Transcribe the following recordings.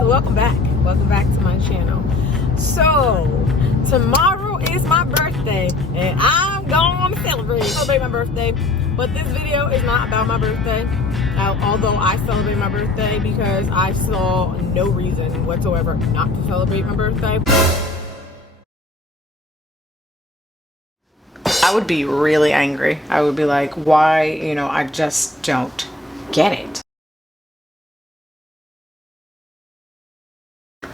So welcome back to my channel. So tomorrow is my birthday and I'm going to celebrate my birthday, but this video is not about my birthday, although I celebrate my birthday because I saw no reason whatsoever not to celebrate my birthday. I would be really angry. I would be like, why, I just don't get it.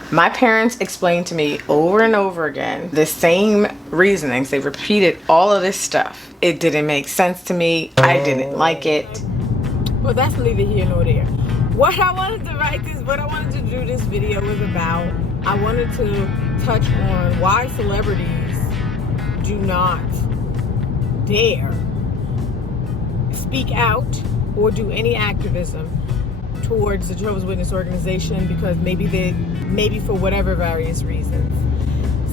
My parents explained to me over and over again the same reasonings. They repeated all of this stuff. It didn't make sense to me. I didn't like it. But that's neither here nor there. What I wanted to do this video was about, I wanted to touch on why celebrities do not dare speak out or do any activism towards the Jehovah's Witness organization, because maybe for whatever various reasons.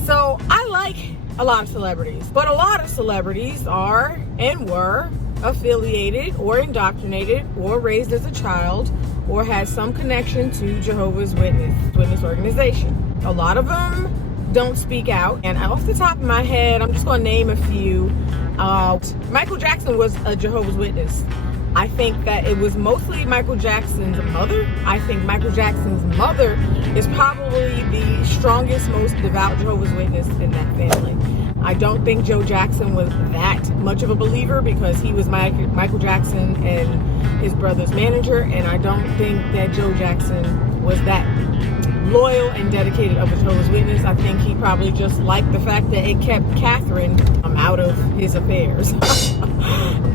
So I like a lot of celebrities, but a lot of celebrities are and were affiliated or indoctrinated or raised as a child or has some connection to Jehovah's Witness organization. A lot of them don't speak out, and off the top of my head, I'm just going to name a few. Michael Jackson was a Jehovah's Witness. I think that it was mostly Michael Jackson's mother. I think Michael Jackson's mother is probably the strongest, most devout Jehovah's Witness in that family. I don't think Joe Jackson was that much of a believer because he was Michael Jackson and his brother's manager, and I don't think that Joe Jackson was that loyal and dedicated of a Jehovah's Witness. I think he probably just liked the fact that it kept Catherine out of his affairs.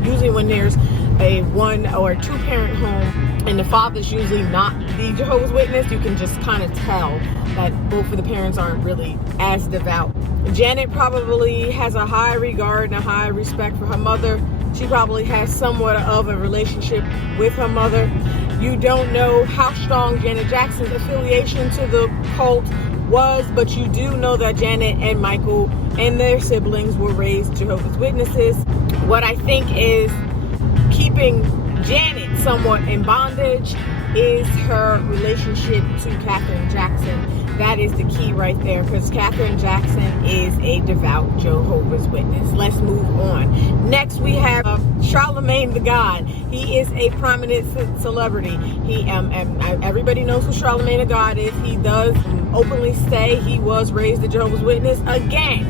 Usually when there's a one or two parent home and the father's usually not the Jehovah's Witness, you can just kind of tell that both of the parents aren't really as devout. Janet probably has a high regard and a high respect for her mother. She probably has somewhat of a relationship with her mother. You don't know how strong Janet Jackson's affiliation to the cult was, but you do know that Janet and Michael and their siblings were raised Jehovah's Witnesses. What I think is keeping Janet somewhat in bondage is her relationship to Catherine Jackson. That is the key right there, because Catherine Jackson is a devout Jehovah's Witness. Let's move on. Next we have Charlamagne the God. He is a prominent celebrity. He everybody knows who Charlamagne the God is. He does openly say he was raised a Jehovah's Witness. Again,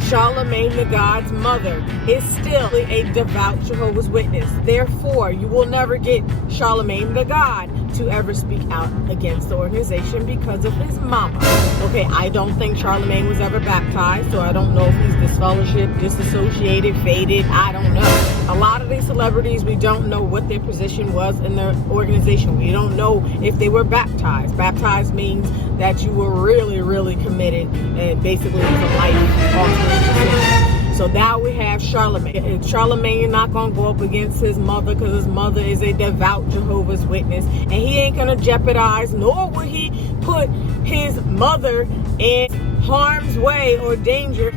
Charlamagne the God's mother is still a devout Jehovah's Witness. Therefore, you will never get Charlamagne the God to ever speak out against the organization because of his mama. Okay, I don't think Charlamagne was ever baptized, so I don't know if he's disfellowshipped, disassociated, faded. I don't know. A lot of these celebrities, we don't know what their position was in their organization. We don't know if they were baptized. Baptized means that you were really, really committed, and basically it was a life offering. So now we have Charlamagne. Charlamagne is not going to go up against his mother because his mother is a devout Jehovah's Witness. And he ain't going to jeopardize, nor would he put his mother in harm's way or danger.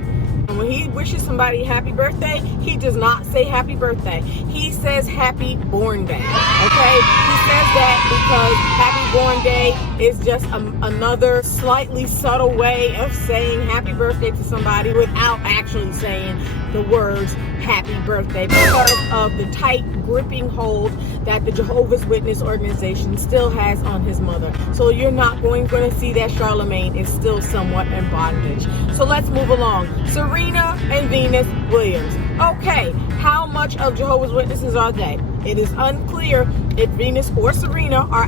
And when he wishes somebody happy birthday, he does not say happy birthday. He says happy born day. Okay? He says that because happy born day is just another slightly subtle way of saying happy birthday to somebody without actually saying the words happy birthday, because of the tight gripping hold that the Jehovah's Witness organization still has on his mother. So you're not going to see that Charlamagne is still somewhat in bondage. So let's move along. Serena and Venus Williams. Okay, how much of Jehovah's Witnesses are they? It is unclear if Venus or Serena were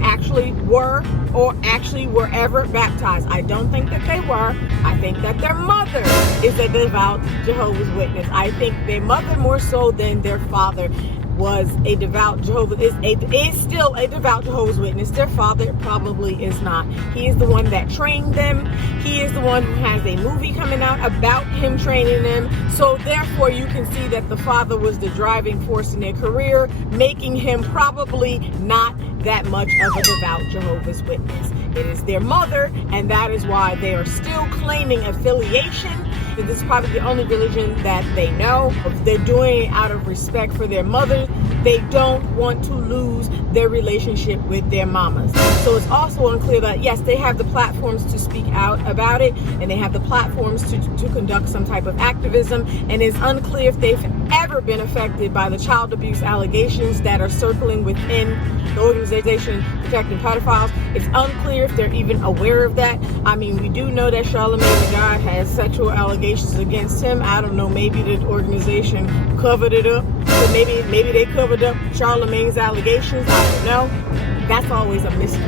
ever baptized. I don't think that they were. I think that their mother is a devout Jehovah's Witness. I think their mother more so than their father was a devout is still a devout Jehovah's Witness. Their father probably is not. He is the one that trained them. He is the one who has a movie coming out about him training them. So therefore you can see that the father was the driving force in their career, making him probably not that much of a devout Jehovah's Witness. It is their mother, and that is why they are still claiming affiliation. This is probably the only religion that they know. They're doing it out of respect for their mother. they don't want to lose their relationship with their mamas. So it's also unclear that, yes, they have the platforms to speak out about it, and they have the platforms to conduct some type of activism, and it's unclear if they've ever been affected by the child abuse allegations that are circling within the organization protecting pedophiles. It's unclear if they're even aware of that. I mean, we do know that Charlamagne the God has sexual allegations against him. I don't know, maybe the organization covered it up. So maybe they covered up Charlamagne's allegations. I don't know. That's always a mystery.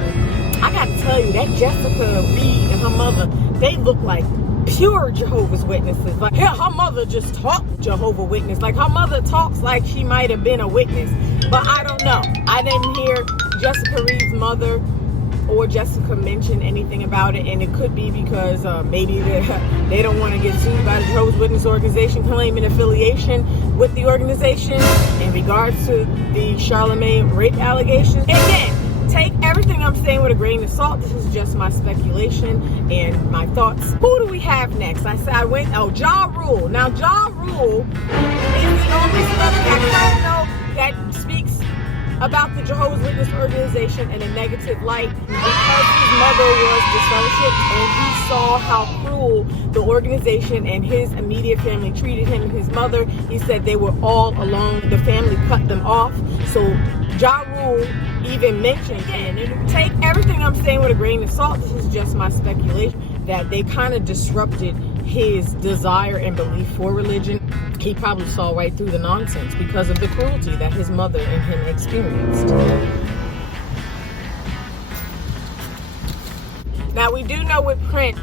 I gotta tell you, that Jessica Reed and her mother, they look like pure Jehovah's Witnesses. Like, yeah, her mother just talked Jehovah Witness. Like, her mother talks like she might have been a witness. But I don't know. I didn't hear Jessica Reed's mother or Jessica mention anything about it, and it could be because maybe they don't want to get sued by the Jehovah's Witness organization claiming affiliation with the organization in regards to the Charlamagne rape allegations. Again, take everything I'm saying with a grain of salt. This is just my speculation and my thoughts. Who do we have next? Ja Rule. Now, Ja Rule is the only celebrity I kind of know that speaks about the Jehovah's Witness organization in a negative light, because his mother was disfellowshipped and he saw how cruel the organization and his immediate family treated him and his mother. He said they were all alone. The family cut them off. So Ja Rule even mentioned, and take everything I'm saying with a grain of salt, this is just my speculation, that they kind of disrupted his desire and belief for religion. He probably saw right through the nonsense because of the cruelty that his mother and him experienced. Now, we do know with Prince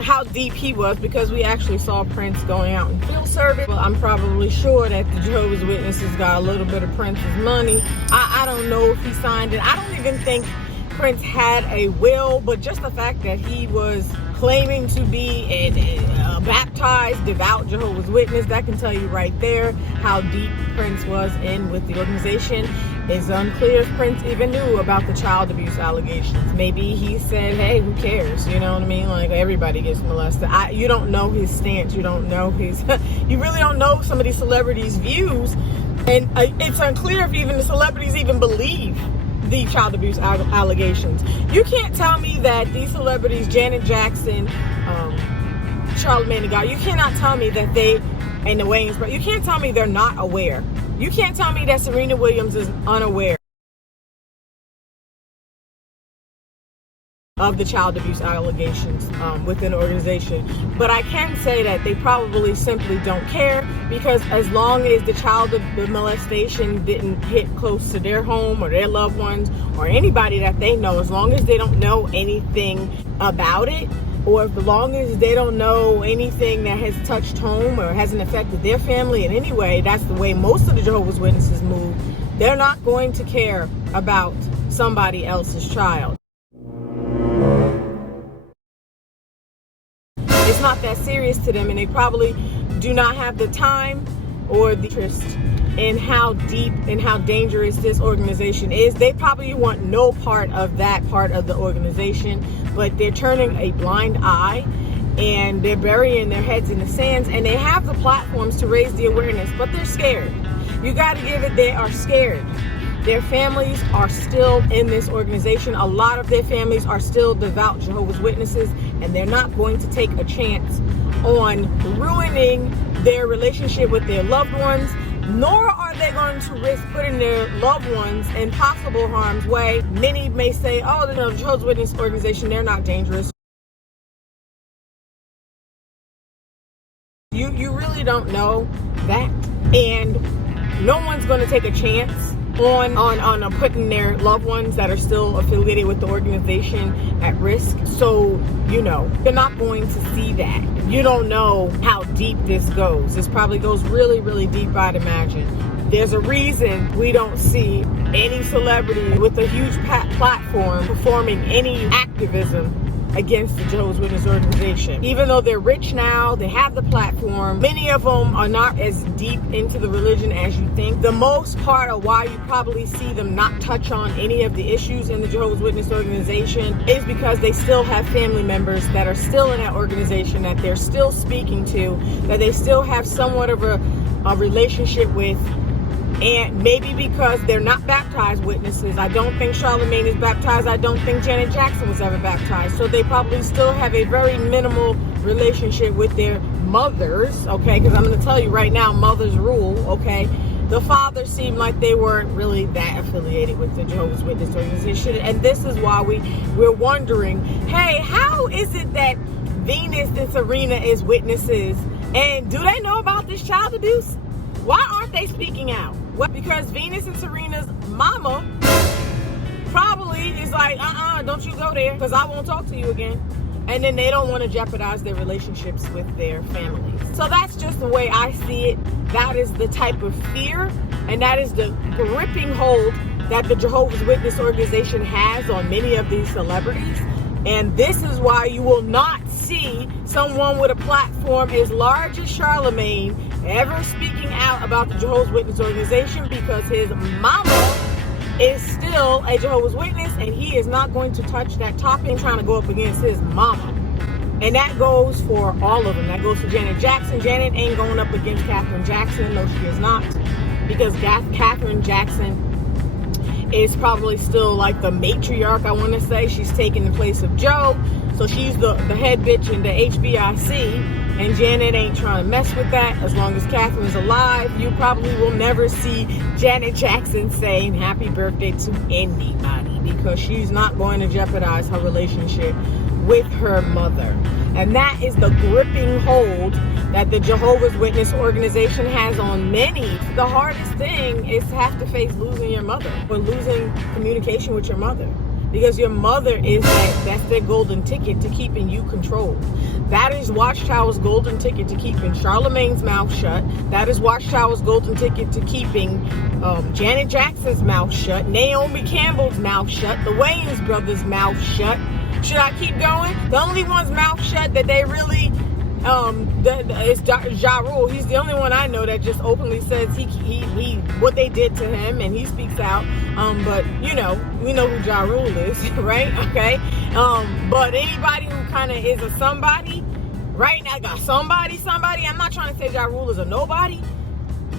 how deep he was, because we actually saw Prince going out in field service. Well, I'm probably sure that the Jehovah's Witnesses got a little bit of Prince's money. I don't know if he signed it. I don't even think Prince had a will, but just the fact that he was claiming to be a baptized, devout Jehovah's Witness, that can tell you right there how deep Prince was in with the organization. It's unclear if Prince even knew about the child abuse allegations. Maybe he said, hey, who cares? You know what I mean? Like, everybody gets molested. You don't know his stance. You don't know his... you really don't know some of these celebrities' views. And it's unclear if even the celebrities even believe the child abuse allegations. You can't tell me that these celebrities, Janet Jackson, Charlamagne the God, you cannot tell me that they, and the Wayans, but you can't tell me they're not aware. You can't tell me that Serena Williams is unaware of the child abuse allegations within the organization. But I can say that they probably simply don't care, because as long as the molestation didn't hit close to their home or their loved ones or anybody that they know, as long as they don't know anything about it, or as long as they don't know anything that has touched home or hasn't affected their family in any way, that's the way most of the Jehovah's Witnesses move. They're not going to care about somebody else's child. It's not that serious to them, and they probably do not have the time or the interest in how deep and how dangerous this organization is. They probably want no part of that part of the organization, but they're turning a blind eye and they're burying their heads in the sands, and they have the platforms to raise the awareness, but they're scared. You got to give it, they are scared. Their families are still in this organization. A lot of their families are still devout Jehovah's Witnesses, and they're not going to take a chance on ruining their relationship with their loved ones, nor are they going to risk putting their loved ones in possible harm's way. Many may say, oh, the Jehovah's Witness organization, they're not dangerous. You really don't know that, and no one's going to take a chance on putting their loved ones that are still affiliated with the organization at risk. So, you know, they're not going to see that. You don't know how deep this goes. This probably goes really, really deep, I'd imagine. There's a reason we don't see any celebrity with a huge platform performing any activism against the Jehovah's Witness organization. Even though they're rich now, they have the platform, many of them are not as deep into the religion as you think. The most part of why you probably see them not touch on any of the issues in the Jehovah's Witness organization is because they still have family members that are still in that organization, that they're still speaking to, that they still have somewhat of a relationship with, And maybe because they're not baptized witnesses. I don't think Charlamagne is baptized. I don't think Janet Jackson was ever baptized. So they probably still have a very minimal relationship with their mothers, okay? Because I'm going to tell you right now, mothers rule, okay? The fathers seemed like they weren't really that affiliated with the Jehovah's Witness organization. And this is why we're wondering, hey, how is it that Venus and Serena is witnesses? And do they know about this child abuse? Why aren't they speaking out? Well, because Venus and Serena's mama probably is like, don't you go there, because I won't talk to you again. And then they don't want to jeopardize their relationships with their families. So that's just the way I see it. That is the type of fear, and that is the gripping hold that the Jehovah's Witness organization has on many of these celebrities. And this is why you will not see someone with a platform as large as Charlamagne ever speaking out about the Jehovah's Witness organization, because his mama is still a Jehovah's Witness, and he is not going to touch that topic trying to go up against his mama. And that goes for all of them. That goes for Janet Jackson. Janet ain't going up against Catherine Jackson. No, she is not. Because Catherine Jackson is probably still like the matriarch, I want to say. She's taking the place of Joe. So she's the head bitch in the HBIC. And Janet ain't trying to mess with that. As long as Catherine's alive, you probably will never see Janet Jackson saying happy birthday to anybody, because she's not going to jeopardize her relationship with her mother. And that is the gripping hold that the Jehovah's Witness organization has on many. The hardest thing is to have to face losing your mother, or losing communication with your mother. Because your mother is that's their golden ticket to keeping you controlled. That is Watchtower's golden ticket to keeping Charlamagne's mouth shut. That is Watchtower's golden ticket to keeping Janet Jackson's mouth shut, Naomi Campbell's mouth shut, the Wayans brothers' mouth shut. Should I keep going? The only one's mouth shut that they really is Ja Rule. He's the only one I know that just openly says he what they did to him, and he speaks out. But you know, we know who Ja Rule is, right? Okay. But anybody who kind of is a somebody, right now, got somebody. I'm not trying to say Ja Rule is a nobody,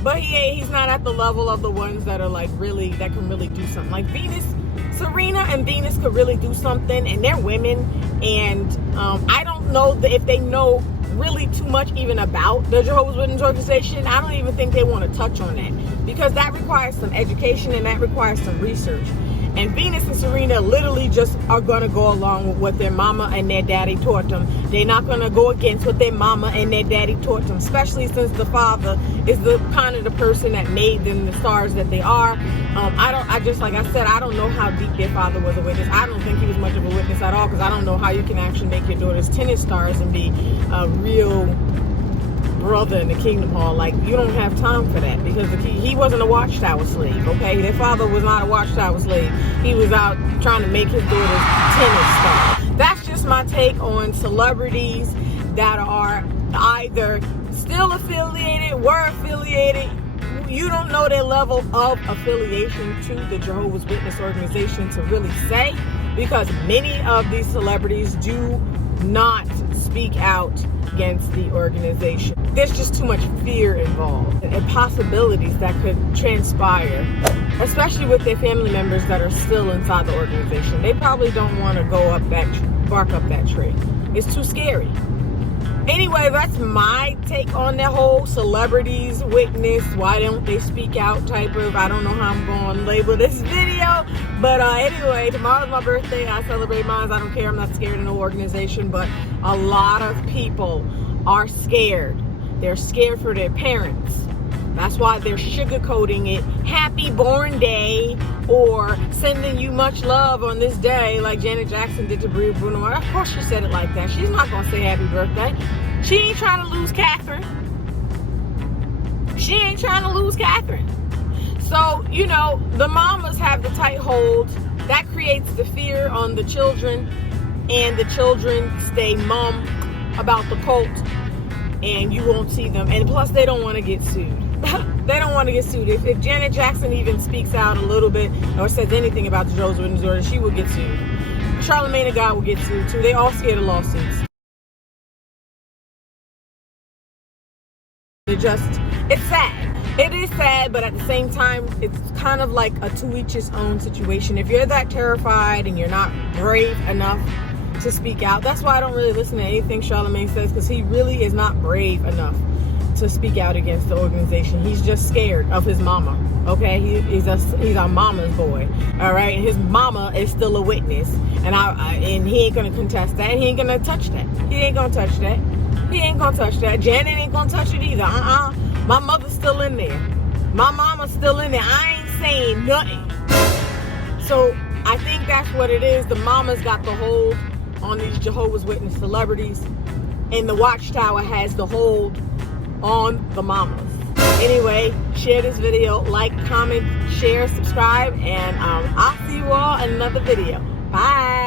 but he's not at the level of the ones that are like really, that can really do something. Like Serena and Venus could really do something, and they're women, and I don't know if they know really too much even about the Jehovah's Witness organization. I don't even think they want to touch on that, because that requires some education and that requires some research. And Venus and Serena literally just are going to go along with what their mama and their daddy taught them. They're not going to go against what their mama and their daddy taught them, especially since the father is the kind of the person that made them the stars that they are. Like I said, I don't know how deep their father was a witness. I don't think he was much of a witness at all, because I don't know how you can actually make your daughters tennis stars and be a real brother in the Kingdom Hall. Like, you don't have time for that, because he wasn't a Watchtower slave, okay? Their father was not a Watchtower slave. He was out trying to make his daughters tennis stars. That's just my take on celebrities that are either still affiliated, were affiliated. You don't know their level of affiliation to the Jehovah's Witness organization to really say, because many of these celebrities do not speak out against the organization. There's just too much fear involved, and possibilities that could transpire, especially with their family members that are still inside the organization. They probably don't want to bark up that tree. It's too scary. Anyway, that's my take on the whole celebrities witness, why don't they speak out type of, I don't know how I'm going to label this video. But anyway, tomorrow's my birthday. I celebrate mine. I don't care. I'm not scared of no organization. But a lot of people are scared. They're scared for their parents. That's why they're sugarcoating it. Happy born day, or sending you much love on this day, like Janet Jackson did to Bruno Mars. Of course she said it like that. She's not going to say happy birthday. She ain't trying to lose Catherine. She ain't trying to lose Catherine. So, you know, the mamas have the tight hold. That creates the fear on the children, and the children stay mum about the cult, and you won't see them. And plus, they don't want to get sued. They don't want to get sued. If Janet Jackson even speaks out a little bit or says anything about the Jehovah's Witness order, she will get sued. Charlamagne and God will get sued too. They all scared of lawsuits. It's sad. It is sad, but at the same time, it's kind of like a to each his own situation. If you're that terrified and you're not brave enough to speak out, that's why I don't really listen to anything Charlamagne says, because he really is not brave enough to speak out against the organization. He's just scared of his mama. Okay, he's our mama's boy. All right, and his mama is still a witness, and he ain't gonna contest that. He ain't gonna touch that. He ain't gonna touch that. He ain't gonna touch that. Janet ain't gonna touch it either. My mother's still in there. My mama's still in there. I ain't saying nothing. So I think that's what it is. The mama's got the hold on these Jehovah's Witness celebrities, and the Watchtower has the hold on the mamas. Anyway, share this video, like, comment, share, subscribe, and I'll see you all in another video. Bye.